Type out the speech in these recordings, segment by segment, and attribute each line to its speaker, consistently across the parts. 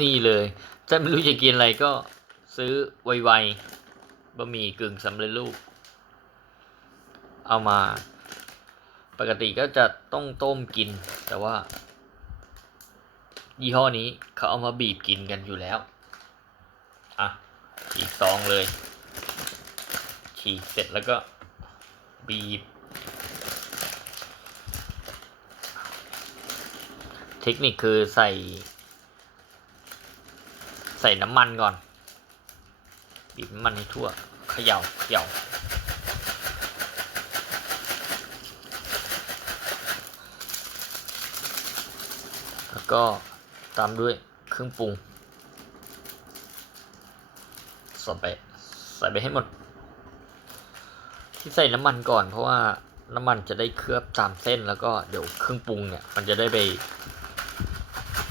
Speaker 1: นี่เลย ถ้าไม่รู้จะกินอะไรก็ซื้อไวๆบะหมี่กึ่งสำเร็จรูป เอามา ปกติก็จะต้องต้มกิน แต่ว่า ยี่ห้อนี้เขาเอามาบีบกินกันอยู่แล้ว อะ อีกซองเลย ฉีกเสร็จแล้วก็บีบ เทคนิคคือใส่ ใส่น้ำมันก่อน บีบน้ำมันให้ทั่วเขย่าเขย่าแล้วก็ตามด้วยเครื่องปรุงใส่ไปใส่ไปให้หมด ที่ใส่น้ำมันก่อน เพราะว่าน้ำมันจะได้เคลือบตามเส้นแล้วก็เดี๋ยวเครื่องปรุงเนี่ย มันจะได้ไป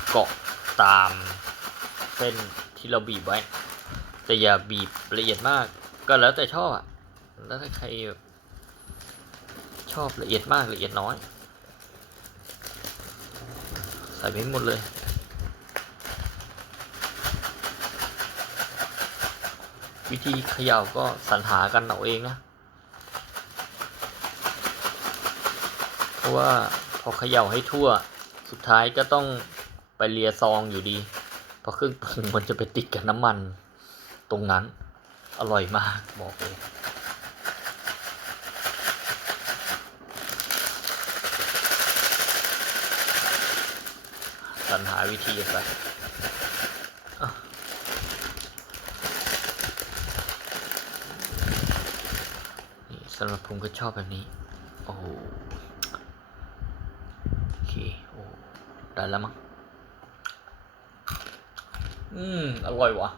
Speaker 1: เกาะตาม เส้นที่เราบีบไว้ แต่อย่าบีบละเอียดมาก ก็แล้วแต่ชอบอะแล้วถ้าใครชอบละเอียดมากละเอียดน้อย ใส่ไปให้หมดเลยวิธีเขย่าก็สรรหากันเอาเองนะ เพราะว่าพอเขย่าให้ทั่ว สุดท้ายก็ต้องไปเลียซองอยู่ดี เพราะเครื่องปรุงมันจะไปติดกับน้ำมันตรงนั้น อร่อยมากบอกเลยสรรหาวิธีไปอะนี่สำหรับผมก็ชอบแบบนี้ โอ้โหโอเคโอ้ได้แล้วมั้ง อืม อร่อยวะ